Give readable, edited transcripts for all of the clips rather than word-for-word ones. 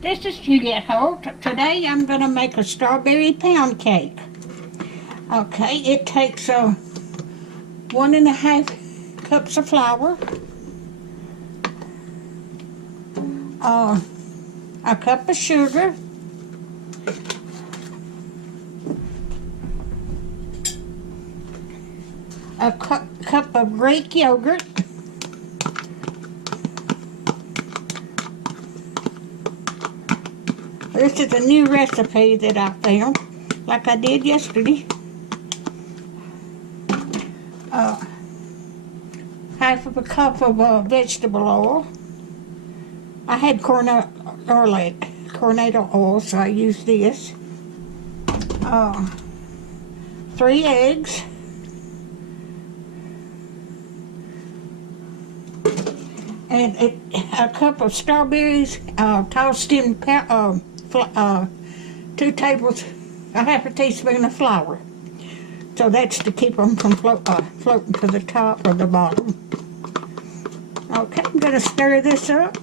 This is Juliet Holt. Today I'm going to make a strawberry pound cake. Okay, it takes 1.5 cups of flour, a cup of sugar, a cup of Greek yogurt, this is a new recipe that I found, like I did yesterday. Half of a cup of vegetable oil. I had cornado oil, so I used this. 3 eggs. And a cup of strawberries, tall stem, 2 tables, a half a teaspoon of flour. So that's to keep them from floating to the top or the bottom. Okay, I'm going to stir this up.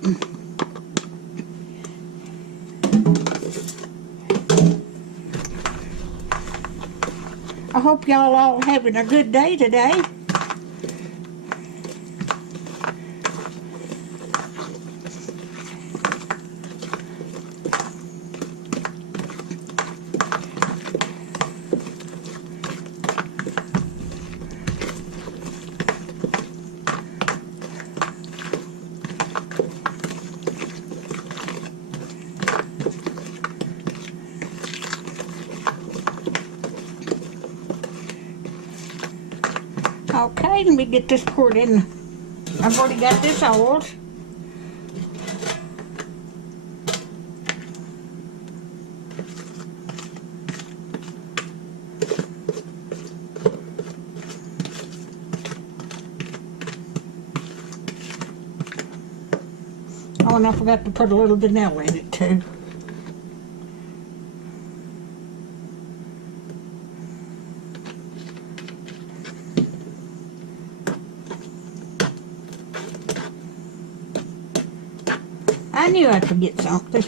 I hope y'all all having a good day today. Okay, let me get this poured in. I've already got this oiled. Oh, and I forgot to put a little vanilla in it too. I knew I'd forget something.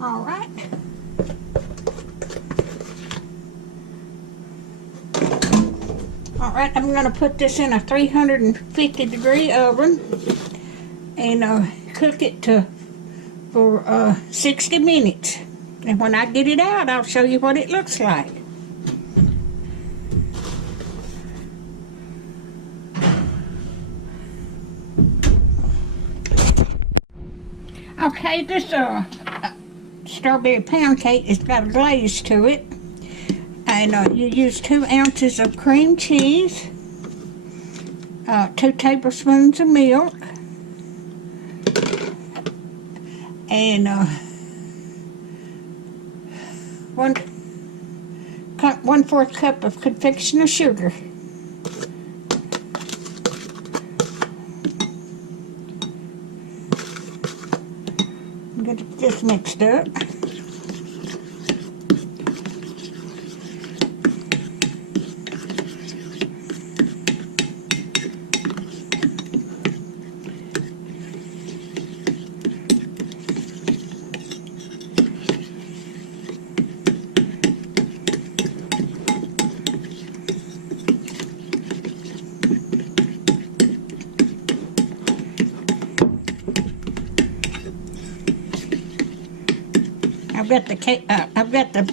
All right. All right, I'm going to put this in a 350-degree oven and cook it for 60 minutes. And when I get it out, I'll show you what it looks like. Okay, this strawberry pound cake has got a glaze to it. And you use 2 ounces of cream cheese, 2 tablespoons of milk, and 1/4 cup of confection of sugar. Get this mixed up. I've got the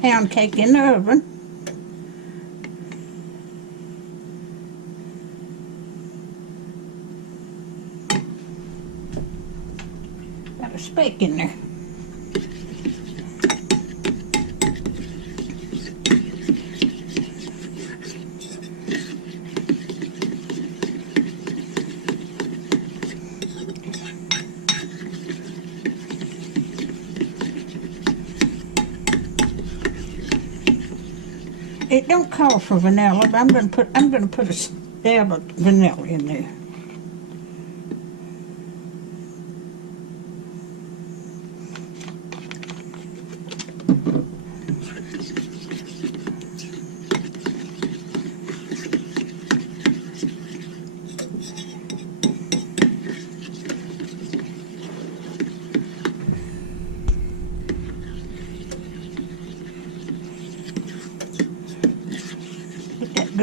pound cake in the oven. Got a speck in there. It don't call for vanilla, but I'm gonna put a dab of vanilla in there.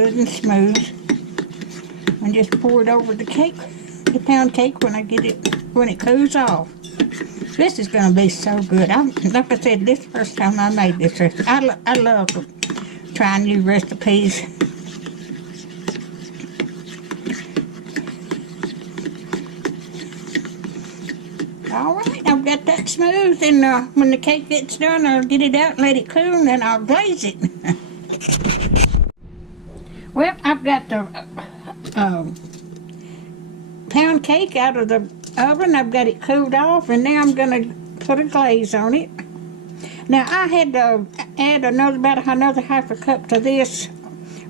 good and smooth. And just pour it over the cake, the pound cake, when it cools off. This is going to be so good. Like I said, this is the first time I made this recipe. I love trying new recipes. Alright, I've got that smooth, and when the cake gets done, I'll get it out and let it cool, and then I'll glaze it. Well, I've got the pound cake out of the oven. I've got it cooled off, and now I'm going to put a glaze on it. Now, I had to add about another half a cup to this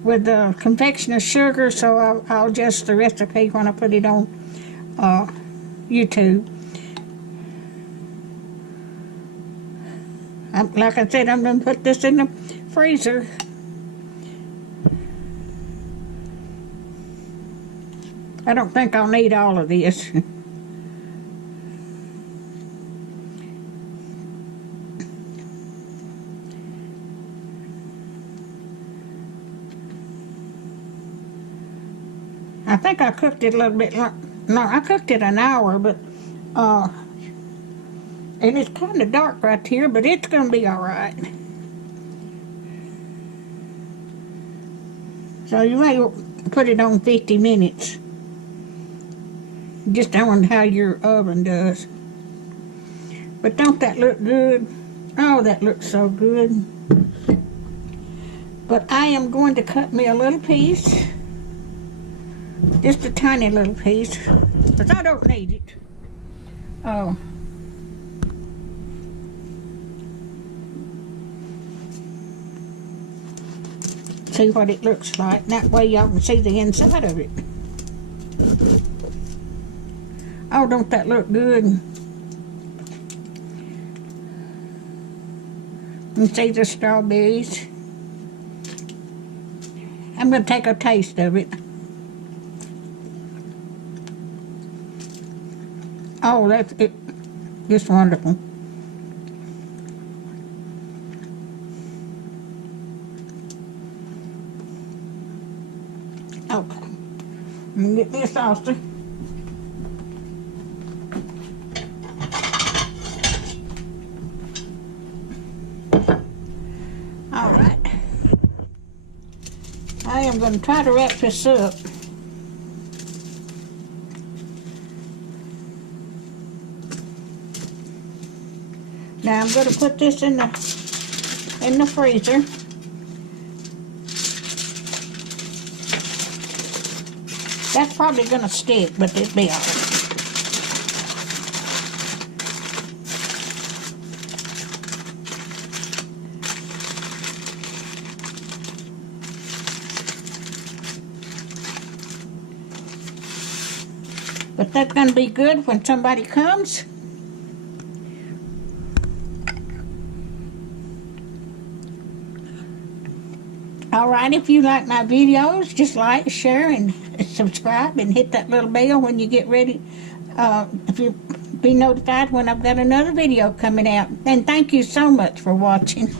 with the confectioner's sugar, so I'll adjust the recipe when I put it on YouTube. Like I said, I'm going to put this in the freezer. I don't think I'll need all of this. I think I cooked it a little bit long. No, I cooked it an hour, but and it's kind of dark right here, but it's going to be all right. So you may put it on 50 minutes. Just on how your oven does. But don't that look good? Oh, that looks so good. But I am going to cut me a little piece. Just a tiny little piece. Because I don't need it. Oh. See what it looks like. That way y'all can see the inside of it. Oh, don't that look good? You see the strawberries? I'm going to take a taste of it. Oh, that's it. Just wonderful. Okay. I'm going to get this saucer. Alright. I am going to try to wrap this up. Now I'm going to put this in the freezer. That's probably going to stick, but it'll be all right. But that's going to be good when somebody comes. Alright, if you like my videos, just like, share, and subscribe, and hit that little bell when you get ready. If you be notified when I've got another video coming out. And thank you so much for watching.